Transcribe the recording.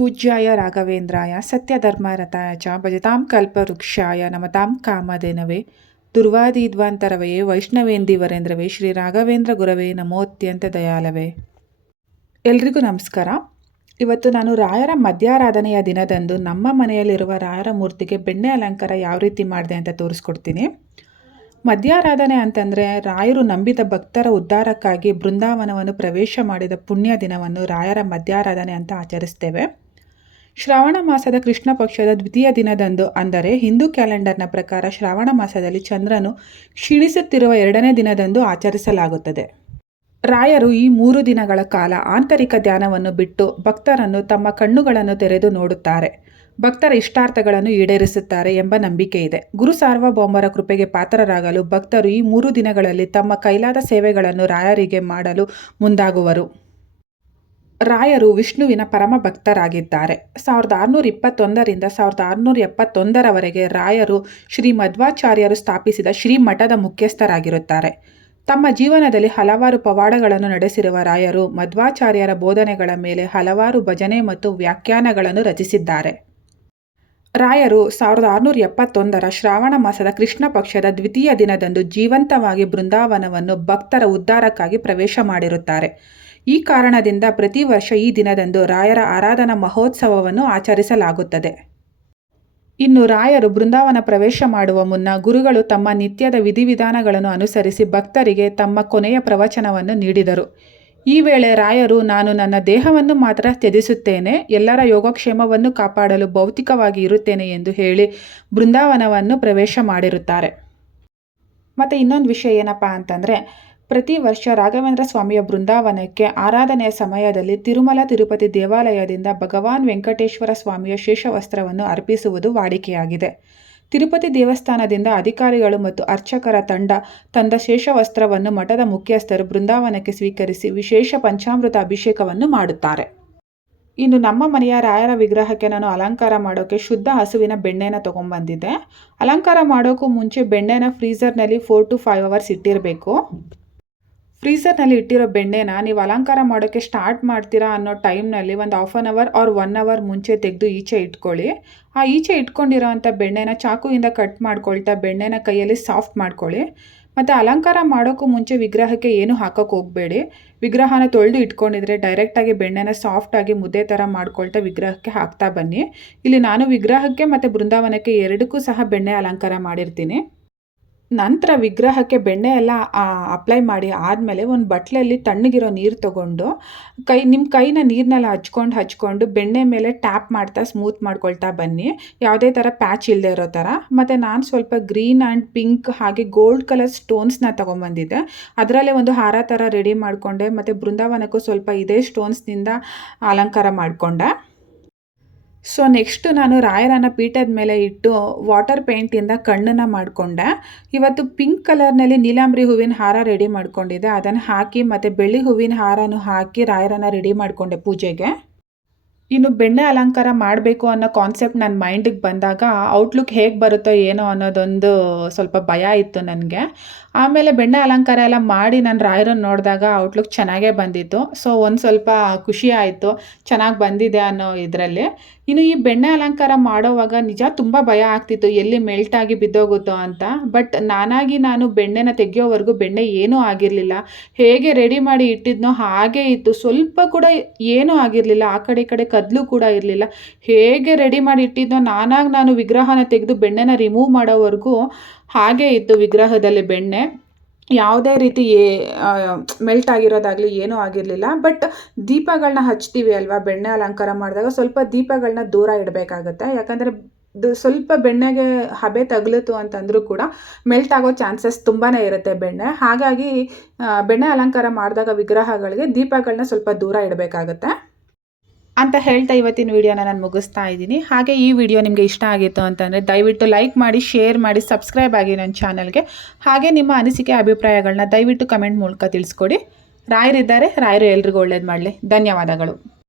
ಪೂಜ್ಯಾಯ ರಾಘವೇಂದ್ರಾಯ, ಸತ್ಯಧರ್ಮರಥಾಯ ಚ, ಭಜತಾಂ ಕಲ್ಪವೃಕ್ಷಾಯ ನಮತಾಂ ಕಾಮಧೇನವೇ. ದುರ್ವಾದೀದ್ವಾಂತರವೇ ವೈಷ್ಣವೇಂದಿವರೇಂದ್ರವೇ ಶ್ರೀ ರಾಘವೇಂದ್ರ ಗುರವೇ ನಮೋತ್ಯಂತ ದಯಾಲವೇ. ಎಲ್ರಿಗೂ ನಮಸ್ಕಾರ. ಇವತ್ತು ನಾನು ರಾಯರ ಮಧ್ಯಾರಾಧನೆಯ ದಿನದಂದು ನಮ್ಮ ಮನೆಯಲ್ಲಿರುವ ರಾಯರ ಮೂರ್ತಿಗೆ ಬೆಣ್ಣೆ ಅಲಂಕಾರ ಯಾವ ರೀತಿ ಮಾಡಿದೆ ಅಂತ ತೋರಿಸ್ಕೊಡ್ತೀನಿ. ಮಧ್ಯಾರಾಧನೆ ಅಂತಂದರೆ ರಾಯರು ನಂಬಿದ ಭಕ್ತರ ಉದ್ಧಾರಕ್ಕಾಗಿ ಬೃಂದಾವನವನ್ನು ಪ್ರವೇಶ ಮಾಡಿದ ಪುಣ್ಯ ದಿನವನ್ನು ರಾಯರ ಮಧ್ಯಾರಾಧನೆ ಅಂತ ಆಚರಿಸ್ತೇವೆ. ಶ್ರಾವಣ ಮಾಸದ ಕೃಷ್ಣ ಪಕ್ಷದ ದ್ವಿತೀಯ ದಿನದಂದು ಅಂದರೆ ಹಿಂದೂ ಕ್ಯಾಲೆಂಡರ್ನ ಪ್ರಕಾರ ಶ್ರಾವಣ ಮಾಸದಲ್ಲಿ ಚಂದ್ರನು ಕ್ಷೀಣಿಸುತ್ತಿರುವ ಎರಡನೇ ದಿನದಂದು ಆಚರಿಸಲಾಗುತ್ತದೆ. ರಾಯರು ಈ ಮೂರು ದಿನಗಳ ಕಾಲ ಆಂತರಿಕ ಧ್ಯಾನವನ್ನು ಬಿಟ್ಟು ಭಕ್ತರನ್ನು ತಮ್ಮ ಕಣ್ಣುಗಳನ್ನು ತೆರೆದು ನೋಡುತ್ತಾರೆ. ಭಕ್ತರ ಇಷ್ಟಾರ್ಥಗಳನ್ನು ಈಡೇರಿಸುತ್ತಾರೆ ಎಂಬ ನಂಬಿಕೆ ಇದೆ. ಗುರು ಸಾರ್ವಭೌಮರ ಕೃಪೆಗೆ ಪಾತ್ರರಾಗಲು ಭಕ್ತರು ಈ ಮೂರು ದಿನಗಳಲ್ಲಿ ತಮ್ಮ ಕೈಲಾದ ಸೇವೆಗಳನ್ನು ರಾಯರಿಗೆ ಮಾಡಲು ಮುಂದಾಗುವರು. ರಾಯರು ವಿಷ್ಣುವಿನ ಪರಮ ಭಕ್ತರಾಗಿದ್ದಾರೆ ಸಾವಿರದ ಆರುನೂರ ಇಪ್ಪತ್ತೊಂದರಿಂದ ಸಾವಿರದ ಆರುನೂರ ಎಪ್ಪತ್ತೊಂದರವರೆಗೆ ರಾಯರು ಶ್ರೀ ಮಧ್ವಾಚಾರ್ಯರು ಸ್ಥಾಪಿಸಿದ ಶ್ರೀ ಮಠದ ಮುಖ್ಯಸ್ಥರಾಗಿರುತ್ತಾರೆ. ತಮ್ಮ ಜೀವನದಲ್ಲಿ ಹಲವಾರು ಪವಾಡಗಳನ್ನು ನಡೆಸಿರುವ ರಾಯರು ಮಧ್ವಾಚಾರ್ಯರ ಬೋಧನೆಗಳ ಮೇಲೆ ಹಲವಾರು ಭಜನೆ ಮತ್ತು ವ್ಯಾಖ್ಯಾನಗಳನ್ನು ರಚಿಸಿದ್ದಾರೆ. ರಾಯರು ಸಾವಿರದ ಆರುನೂರ ಎಪ್ಪತ್ತೊಂದರ ಶ್ರಾವಣ ಮಾಸದ ಕೃಷ್ಣ ಪಕ್ಷದ ದ್ವಿತೀಯ ದಿನದಂದು ಜೀವಂತವಾಗಿ ಬೃಂದಾವನವನ್ನು ಭಕ್ತರ ಉದ್ಧಾರಕ್ಕಾಗಿ ಪ್ರವೇಶ ಮಾಡಿರುತ್ತಾರೆ. ಈ ಕಾರಣದಿಂದ ಪ್ರತಿ ವರ್ಷ ಈ ದಿನದಂದು ರಾಯರ ಆರಾಧನಾ ಮಹೋತ್ಸವವನ್ನು ಆಚರಿಸಲಾಗುತ್ತದೆ. ಇನ್ನು ರಾಯರು ಬೃಂದಾವನ ಪ್ರವೇಶ ಮಾಡುವ ಮುನ್ನ ಗುರುಗಳು ತಮ್ಮ ನಿತ್ಯದ ವಿಧಿವಿಧಾನಗಳನ್ನು ಅನುಸರಿಸಿ ಭಕ್ತರಿಗೆ ತಮ್ಮ ಕೊನೆಯ ಪ್ರವಚನವನ್ನು ನೀಡಿದರು. ಈ ವೇಳೆ ರಾಯರು, ನಾನು ನನ್ನ ದೇಹವನ್ನು ಮಾತ್ರ ತ್ಯಜಿಸುತ್ತೇನೆ, ಎಲ್ಲರ ಯೋಗಕ್ಷೇಮವನ್ನು ಕಾಪಾಡಲು ಭೌತಿಕವಾಗಿ ಇರುತ್ತೇನೆ ಎಂದು ಹೇಳಿ ಬೃಂದಾವನವನ್ನು ಪ್ರವೇಶ ಮಾಡಿರುತ್ತಾರೆ. ಮತ್ತು ಇನ್ನೊಂದು ವಿಷಯ ಏನಪ್ಪ ಅಂತಂದರೆ ಪ್ರತಿ ವರ್ಷ ರಾಘವೇಂದ್ರ ಸ್ವಾಮಿಯ ಬೃಂದಾವನಕ್ಕೆ ಆರಾಧನೆಯ ಸಮಯದಲ್ಲಿ ತಿರುಮಲ ತಿರುಪತಿ ದೇವಾಲಯದಿಂದ ಭಗವಾನ್ ವೆಂಕಟೇಶ್ವರ ಸ್ವಾಮಿಯ ಶೇಷವಸ್ತ್ರವನ್ನು ಅರ್ಪಿಸುವುದು ವಾಡಿಕೆಯಾಗಿದೆ. ತಿರುಪತಿ ದೇವಸ್ಥಾನದಿಂದ ಅಧಿಕಾರಿಗಳು ಮತ್ತು ಅರ್ಚಕರ ತಂಡ ತಂದ ಶೇಷವಸ್ತ್ರವನ್ನು ಮಠದ ಮುಖ್ಯಸ್ಥರು ಬೃಂದಾವನಕ್ಕೆ ಸ್ವೀಕರಿಸಿ ವಿಶೇಷ ಪಂಚಾಮೃತ ಅಭಿಷೇಕವನ್ನು ಮಾಡುತ್ತಾರೆ. ಇನ್ನು ನಮ್ಮ ಮನೆಯ ರಾಯರ ವಿಗ್ರಹಕ್ಕೆ ನಾನು ಅಲಂಕಾರ ಮಾಡೋಕ್ಕೆ ಶುದ್ಧ ಹಸುವಿನ ಬೆಣ್ಣೆನ ತೊಗೊಂಬಂದಿದ್ದೆ ಅಲಂಕಾರ ಮಾಡೋಕ್ಕೂ ಮುಂಚೆ ಬೆಣ್ಣೆನ ಫ್ರೀಝರ್ನಲ್ಲಿ ಫೋರ್ ಟು ಫೈವ್ ಅವರ್ಸ್ ಇಟ್ಟಿರಬೇಕು. ಫ್ರೀಝರ್ನಲ್ಲಿ ಇಟ್ಟಿರೋ ಬೆಣ್ಣೆನ ನೀವು ಅಲಂಕಾರ ಮಾಡೋಕ್ಕೆ ಸ್ಟಾರ್ಟ್ ಮಾಡ್ತೀರಾ ಅನ್ನೋ ಟೈಮ್ನಲ್ಲಿ ಒಂದು half an hour or one hour ಮುಂಚೆ ತೆಗೆದು ಈಚೆ ಇಟ್ಕೊಳ್ಳಿ. ಆ ಈಚೆ ಇಟ್ಕೊಂಡಿರೋ ಅಂಥ ಬೆಣ್ಣೆನ ಚಾಕುವಿಂದ ಕಟ್ ಮಾಡ್ಕೊಳ್ತಾ ಬೆಣ್ಣೆನ ಕೈಯಲ್ಲಿ ಸಾಫ್ಟ್ ಮಾಡ್ಕೊಳ್ಳಿ. ಮತ್ತು ಅಲಂಕಾರ ಮಾಡೋಕ್ಕೂ ಮುಂಚೆ ವಿಗ್ರಹಕ್ಕೆ ಏನು ಹಾಕೋಕ್ಕೆ ಹೋಗಬೇಡಿ. ವಿಗ್ರಹನ ತೊಳೆದು ಇಟ್ಕೊಂಡಿದ್ರೆ ಡೈರೆಕ್ಟಾಗಿ ಬೆಣ್ಣೆನ ಸಾಫ್ಟಾಗಿ ಮುದ್ದೆ ಥರ ಮಾಡ್ಕೊಳ್ತಾ ವಿಗ್ರಹಕ್ಕೆ ಹಾಕ್ತಾ ಬನ್ನಿ. ಇಲ್ಲಿ ನಾನು ವಿಗ್ರಹಕ್ಕೆ ಮತ್ತು ಬೃಂದಾವನಕ್ಕೆ ಎರಡಕ್ಕೂ ಸಹ ಬೆಣ್ಣೆ ಅಲಂಕಾರ ಮಾಡಿರ್ತೀನಿ. ನಂತರ ವಿಗ್ರಹಕ್ಕೆ ಬೆಣ್ಣೆ ಎಲ್ಲ ಅಪ್ಲೈ ಮಾಡಿ ಆದಮೇಲೆ ಒಂದು ಬಟ್ಲಲ್ಲಿ ತಣ್ಣಗಿರೋ ನೀರು ತಗೊಂಡು, ಕೈ ನಿಮ್ಮ ಕೈನ ನೀರನ್ನೆಲ್ಲ ಹಚ್ಕೊಂಡು ಹಚ್ಕೊಂಡು ಬೆಣ್ಣೆ ಮೇಲೆ ಟ್ಯಾಪ್ ಮಾಡ್ತಾ ಸ್ಮೂತ್ ಮಾಡ್ಕೊಳ್ತಾ ಬನ್ನಿ. ಯಾವುದೇ ಥರ ಪ್ಯಾಚ್ ಇಲ್ಲದೆ ಇರೋ ಥರ ಮತ್ತು ನಾನು ಸ್ವಲ್ಪ ಗ್ರೀನ್ ಆ್ಯಂಡ್ ಪಿಂಕ್ ಹಾಗೆ ಗೋಲ್ಡ್ ಕಲರ್ ಸ್ಟೋನ್ಸ್ನ ತೊಗೊಂಬಂದಿದ್ದೆ. ಅದರಲ್ಲೇ ಒಂದು ಹಾರ ಥರ ರೆಡಿ ಮಾಡಿಕೊಂಡೆ. ಮತ್ತು ಬೃಂದಾವನಕ್ಕೂ ಸ್ವಲ್ಪ ಇದೇ ಸ್ಟೋನ್ಸ್ನಿಂದ ಅಲಂಕಾರ ಮಾಡಿಕೊಂಡೆ. ಸೊ ನೆಕ್ಸ್ಟ್ ನಾನು ರಾಯರನ್ನು ಪೀಠದ ಮೇಲೆ ಇಟ್ಟು ವಾಟರ್ ಪೇಂಟಿಂದ ಕಣ್ಣನ್ನು ಮಾಡಿಕೊಂಡೆ. ಇವತ್ತು ಪಿಂಕ್ ಕಲರ್ನಲ್ಲಿ ನೀಲಾಂಬ್ರಿ ಹೂವಿನ ಹಾರ ರೆಡಿ ಮಾಡ್ಕೊಂಡಿದ್ದೆ. ಅದನ್ನು ಹಾಕಿ ಮತ್ತು ಬೆಳ್ಳಿ ಹೂವಿನ ಹಾರನೂ ಹಾಕಿ ರಾಯರನ್ನ ರೆಡಿ ಮಾಡಿಕೊಂಡೆ ಪೂಜೆಗೆ. ಇನ್ನು ಬೆಣ್ಣೆ ಅಲಂಕಾರ ಮಾಡಬೇಕು ಅನ್ನೋ ಕಾನ್ಸೆಪ್ಟ್ ನನ್ನ ಮೈಂಡಿಗೆ ಬಂದಾಗ ಔಟ್ಲುಕ್ ಹೇಗೆ ಬರುತ್ತೋ ಏನೋ ಅನ್ನೋದೊಂದು ಸ್ವಲ್ಪ ಭಯ ಇತ್ತು ನನಗೆ. ಆಮೇಲೆ ಬೆಣ್ಣೆ ಅಲಂಕಾರ ಎಲ್ಲ ಮಾಡಿ ನಾನು ರಾಯರನ್ನು ನೋಡಿದಾಗ ಔಟ್ಲುಕ್ ಚೆನ್ನಾಗೇ ಬಂದಿತ್ತು. ಸೊ ಒಂದು ಸ್ವಲ್ಪ ಖುಷಿ ಆಯಿತು. ಚೆನ್ನಾಗಿ ಬಂದಿದೆ ಅನ್ನೋ ಇದರಲ್ಲಿ. ಇನ್ನು ಈ ಬೆಣ್ಣೆ ಅಲಂಕಾರ ಮಾಡೋವಾಗ ನಿಜ ತುಂಬ ಭಯ ಆಗ್ತಿತ್ತು. ಎಲ್ಲಿ ಮೆಲ್ಟಾಗಿ ಬಿದ್ದೋಗುತ್ತೋ ಅಂತ. ಬಟ್ ನಾನಾಗಿ ನಾನು ಬೆಣ್ಣೆನ ತೆಗೆಯೋವರೆಗೂ ಬೆಣ್ಣೆ ಏನೂ ಆಗಿರಲಿಲ್ಲ. ಹೇಗೆ ರೆಡಿ ಮಾಡಿ ಇಟ್ಟಿದ್ನೋ ಹಾಗೇ ಇತ್ತು. ಸ್ವಲ್ಪ ಕೂಡ ಏನೂ ಆಗಿರಲಿಲ್ಲ. ಆ ಕಡೆ ಈ ಕಡೆ ಕದಲು ಕೂಡ ಇರಲಿಲ್ಲ. ಹೇಗೆ ರೆಡಿ ಮಾಡಿ ಇಟ್ಟಿದ್ದೋ ನಾನಾಗಿ ನಾನು ವಿಗ್ರಹನ ತೆಗೆದು ಬೆಣ್ಣೆನ ರಿಮೂವ್ ಮಾಡೋವರೆಗೂ ಹಾಗೇ ಇತ್ತು ವಿಗ್ರಹದಲ್ಲಿ ಬೆಣ್ಣೆ. ಯಾವುದೇ ರೀತಿ ಏ ಮೆಲ್ಟ್ ಆಗಿರೋದಾಗಲಿ ಏನೂ ಆಗಿರಲಿಲ್ಲ. ಬಟ್ ದೀಪಗಳನ್ನ ಹಚ್ತೀವಿ ಅಲ್ವಾ? ಬೆಣ್ಣೆ ಅಲಂಕಾರ ಮಾಡಿದಾಗ ಸ್ವಲ್ಪ ದೀಪಗಳನ್ನ ದೂರ ಇಡಬೇಕಾಗತ್ತೆ. ಯಾಕಂದರೆ ಸ್ವಲ್ಪ ಬೆಣ್ಣೆಗೆ ಹಬೆ ತಗಲಿತು ಅಂತಂದರೂ ಕೂಡ ಮೆಲ್ಟ್ ಆಗೋ ಚಾನ್ಸಸ್ ತುಂಬಾ ಇರುತ್ತೆ ಬೆಣ್ಣೆ. ಹಾಗಾಗಿ ಬೆಣ್ಣೆ ಅಲಂಕಾರ ಮಾಡಿದಾಗ ವಿಗ್ರಹಗಳಿಗೆ ದೀಪಗಳನ್ನ ಸ್ವಲ್ಪ ದೂರ ಇಡಬೇಕಾಗತ್ತೆ. ಅಂತ ಹೇಳ್ತಾ ಇವತ್ತಿನ ವಿಡಿಯೋನ ನಾನು ಮುಗಿಸ್ತಾ ಇದ್ದೀನಿ. ಹಾಗೆ ಈ ವಿಡಿಯೋ ನಿಮಗೆ ಇಷ್ಟ ಆಗಿತ್ತು ಅಂತಂದರೆ ದಯವಿಟ್ಟು ಲೈಕ್ ಮಾಡಿ ಶೇರ್ ಮಾಡಿ ಸಬ್ಸ್ಕ್ರೈಬ್ ಆಗಿ ನನ್ನ ಚಾನಲ್ಗೆ. ಹಾಗೆ ನಿಮ್ಮ ಅನಿಸಿಕೆ ಅಭಿಪ್ರಾಯಗಳನ್ನ ದಯವಿಟ್ಟು ಕಮೆಂಟ್ ಮೂಲಕ ತಿಳಿಸ್ಕೊಡಿ. ರಾಯರಿದ್ದಾರೆ, ರಾಯರು ಎಲ್ರಿಗೂ ಒಳ್ಳೇದು ಮಾಡಲಿ. ಧನ್ಯವಾದಗಳು.